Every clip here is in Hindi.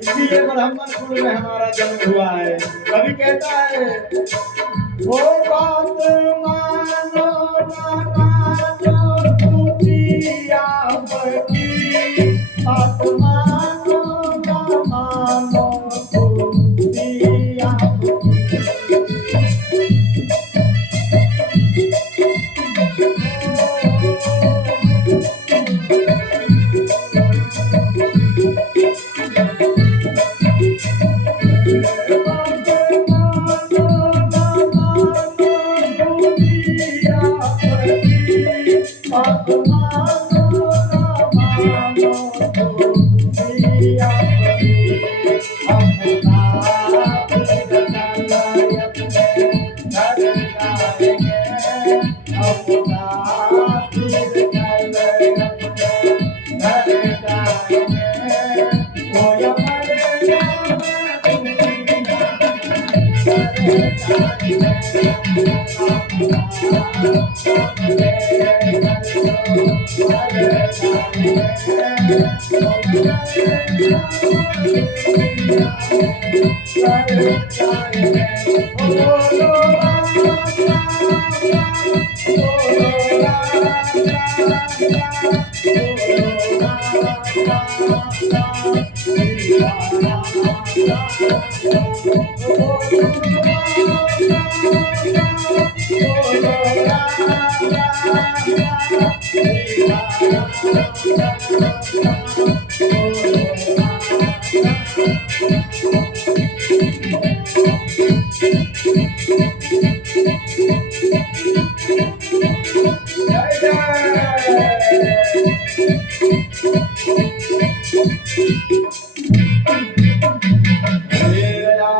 इसीलिए ब्राह्मण कुल में हमारा जन्म हुआ है। कभी कहता है वो बात मानो ना मानो तुझी आपकी, बात मानो ना मानो तुझी आपकी।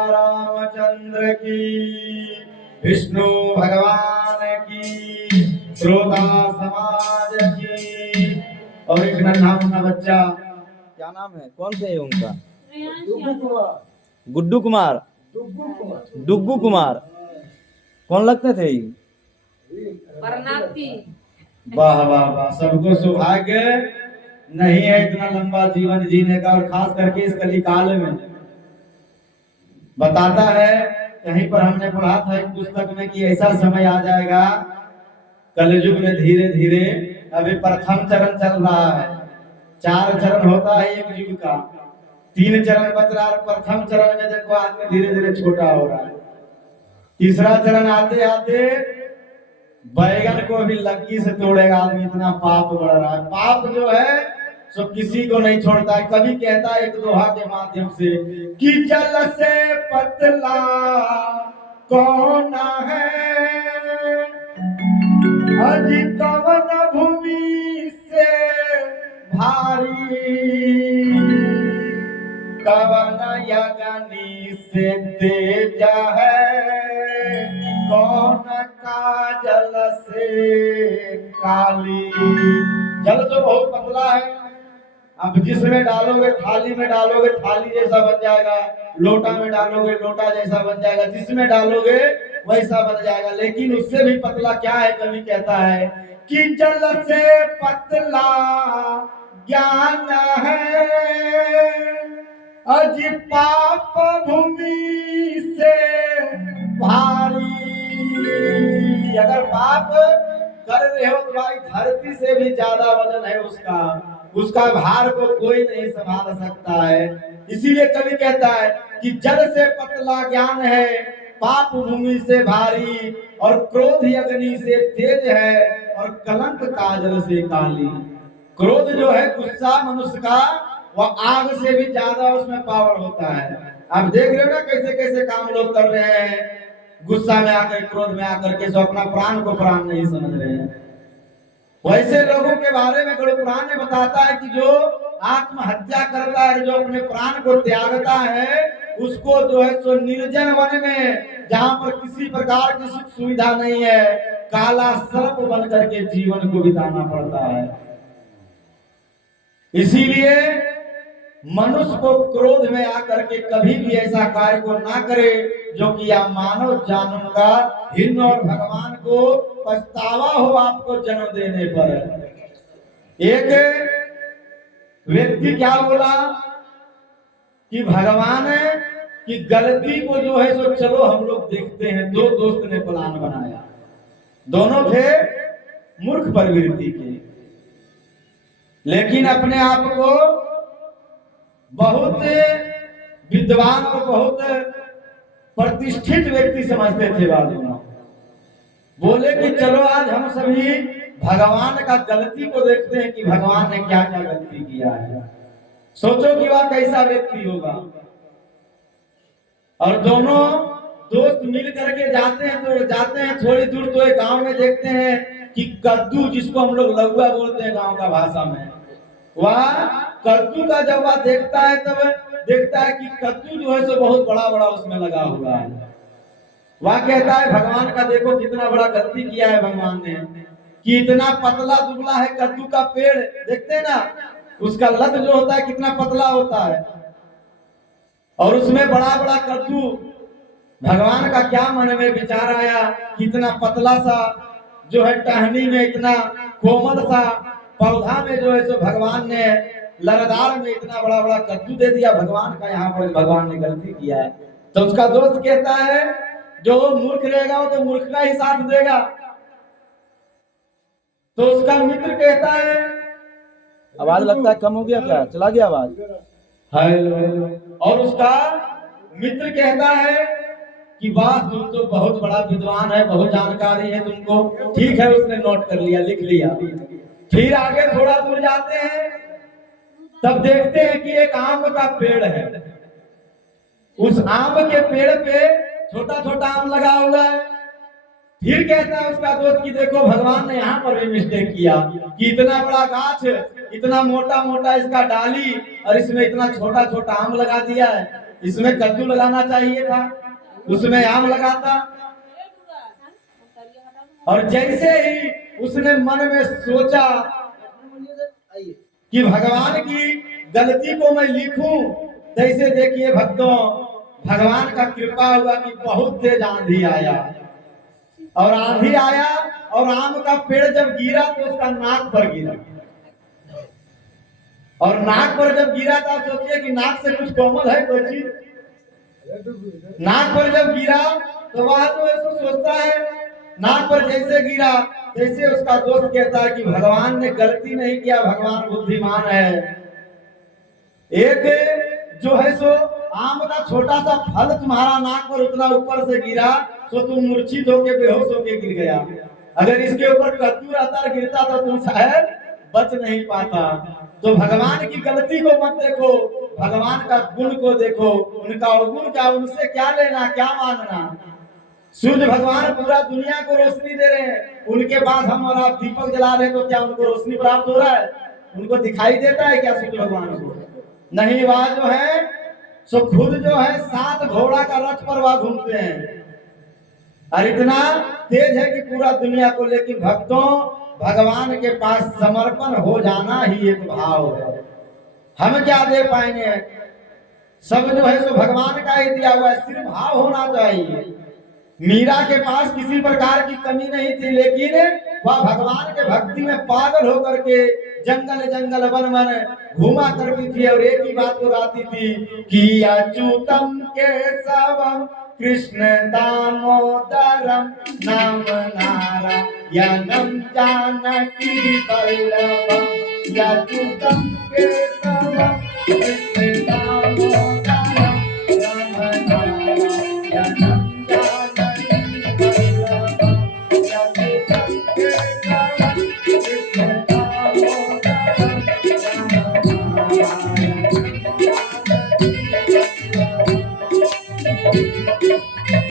रामचंद्र की, विष्णु भगवान की, श्रोता समाज की। और एक नन्हा मुन्ना बच्चा, क्या नाम है, कौन से है उनका? गुड्डू कुमार, डुग्गू कुमार। कौन लगते थे? वाह वाह वाह, सबको सौभाग्य नहीं है इतना लंबा जीवन जीने का, और खास करके इस कलिकाल में। बताता है कहीं पर, हमने पढ़ा था एक पुस्तक में कि ऐसा समय आ जाएगा कलयुग में धीरे धीरे, अभी प्रथम चरण चल रहा है, 4 चरण होता है एक युग का, 3 चरण बच रहा है। प्रथम चरण में देखो आदमी धीरे धीरे छोटा हो रहा है। तीसरा चरण आते आते बैगन को भी लग्गी से तोड़ेगा आदमी, इतना पाप बढ़ रहा है। पाप जो है सो किसी को नहीं छोड़ता है। कभी कहता है एक दोहा के माध्यम से कि जल से पतला कौन है, अजी कवन भूमि से भारी, कवन यज्ञनी से तेज है, कौन का जल से काली। जल तो बहुत पतला है, अब जिसमें डालोगे थाली में डालोगे थाली जैसा बन जाएगा, लोटा में डालोगे लोटा जैसा बन जाएगा, जिसमें डालोगे वैसा बन जाएगा। लेकिन उससे भी पतला क्या है, कवि कहता है कि जल से पतला ज्ञान है, अज पाप भूमि से भारी। अगर पाप कर रहे हो तो भाई धरती से भी ज्यादा वजन है उसका, उसका भार को कोई नहीं संभाल सकता है। इसीलिए कवि कहता है कि जल से पतला ज्ञान है, पाप भूमि से भारी, और क्रोध अग्नि से तेज है, और कलंक काजल से काली। क्रोध जो है गुस्सा मनुष्य का, वह आग से भी ज्यादा उसमें पावर होता है। आप देख रहे हो ना कैसे कैसे काम लोग कर रहे हैं, गुस्सा में आकर क्रोध में आकर के, सो अपना प्राण को प्राण नहीं समझ रहे हैं। वैसे लोगों के बारे में गुरु पुराण ने बताता है कि जो आत्महत्या करता है, जो अपने प्राण को त्यागता है, उसको जो है सो निर्जन वन में, जहां पर किसी प्रकार की सुख सुविधा नहीं है, काला सर्प बन करके जीवन को बिताना पड़ता है। इसीलिए मनुष्य को क्रोध में आकर के कभी भी ऐसा कार्य को ना करे जो कि आप मानव जानव का हिंद, और भगवान को पछतावा हो आपको जन्म देने पर। एक व्यक्ति क्या बोला कि भगवान की गलती को जो है सो चलो हम लोग देखते हैं। दो दोस्त ने प्लान बनाया, दोनों थे मूर्ख प्रवृत्ति के, लेकिन अपने आप को बहुत विद्वान और बहुत प्रतिष्ठित व्यक्ति समझते थे। दोनों बोले कि चलो आज हम सभी भगवान का गलती को देखते हैं कि भगवान ने क्या क्या गलती किया है। सोचो कि वह कैसा व्यक्ति होगा। और दोनों दोस्त मिल करके जाते हैं, तो जाते हैं थोड़ी दूर, तो एक गांव में देखते हैं कि कद्दू, जिसको हम लोग लौका बोलते हैं गांव का भाषा में, वह कद्दू का जब वह देखता है तब देखता है कि कद्दू जो है सो बहुत बड़ा बड़ा उसमें लगा हुआ है। वह कहता है भगवान का देखो कितना बड़ा गलती किया है भगवान ने, कि इतना पतला दुबला है कद्दू का पेड़, देखते हैं ना उसका लत जो होता है कितना पतला होता है, और उसमें बड़ा बड़ा कद्दू। भगवान का क्या मन में विचार आया कि इतना पतला सा जो है टहनी में, इतना कोमल सा पौधा में जो है सो भगवान ने लरदार में इतना बड़ा बड़ा कद्दू दे दिया भगवान का। यहाँ पर भगवान ने गलती किया है। तो उसका दोस्त कहता है जो मूर्ख रहेगा वो तो मूर्ख का ही साथ देगा। तो उसका मित्र कहता है, आवाज लगता है कम हो गया, क्या चला गया आवाज? हेलो। और उसका मित्र कहता है कि वाह तुम तो बहुत बड़ा विद्वान है, बहुत जानकारी है तुमको। ठीक है, उसने नोट कर लिया, लिख लिया। फिर आगे थोड़ा दूर जाते हैं, तब देखते हैं कि एक आम का पेड़ है। उस आम के पेड़ पे छोटा छोटा आम लगा हुआ है। फिर कहता है उसका दोस्त कि देखो भगवान ने यहाँ पर भी मिस्टेक किया कि इतना बड़ा गाछ, इतना मोटा मोटा इसका डाली, और इसमें इतना छोटा छोटा आम लगा दिया है। इसमें कद्दू लगाना चाहिए था, उसमें आम लगाता। और जैसे ही उसने मन में सोचा कि भगवान की गलती को मैं लिखूं, जैसे देखिए भक्तों, भगवान का कृपा हुआ कि बहुत तेज आंधी आया, और आंधी आया और आम का पेड़ जब गिरा तो उसका नाक पर गिरा। और नाक पर जब गिरा था, सोचिए कि नाक से कुछ कोमल है कोई चीज। नाक पर जब गिरा तो वह तो ऐसा सोचता है, नाक पर जैसे गिरा जैसे उसका दोस्त कहता है कि भगवान ने गलती नहीं किया, भगवान बुद्धिमान है। एक जो है सो आम का छोटा सा फल तुम्हारा नाक पर उतना ऊपर से गिरा तो तुम मूर्छित होके बेहोश होके गिर गया। अगर इसके ऊपर कद्दू रहता गिरता तो तुम शायद बच नहीं पाता। तो भगवान की गलती को मत देखो, भगवान का गुण को देखो। उनका अवगुण क्या, उनसे क्या लेना क्या मानना। सूर्य भगवान पूरा दुनिया को रोशनी दे रहे हैं, उनके पास हम और आप दीपक जला रहे हैं, तो क्या उनको रोशनी प्राप्त हो रहा है? उनको दिखाई देता है क्या सूर्य भगवान को? नहीं, वह जो है सो खुद जो है 7 घोड़ा का रथ पर वह घूमते हैं, और इतना तेज है कि पूरा दुनिया को। लेकिन भक्तों, भगवान के पास समर्पण हो जाना ही एक भाव है। हम क्या दे पाएंगे? सब जो है सो भगवान का ही दिया हुआ है, सिर्फ भाव होना चाहिए। मीरा के पास किसी प्रकार की कमी नहीं थी, लेकिन वह भगवान के भक्ति में पागल होकर के जंगल जंगल वन वन घूमा करती थी, और एक ही बात को गाती थी कि अच्युतम केशवम कृष्ण दामोदरम नाम नारायणम जानकी वल्लभम। अच्युतम केशवम कृष्ण दामोदरम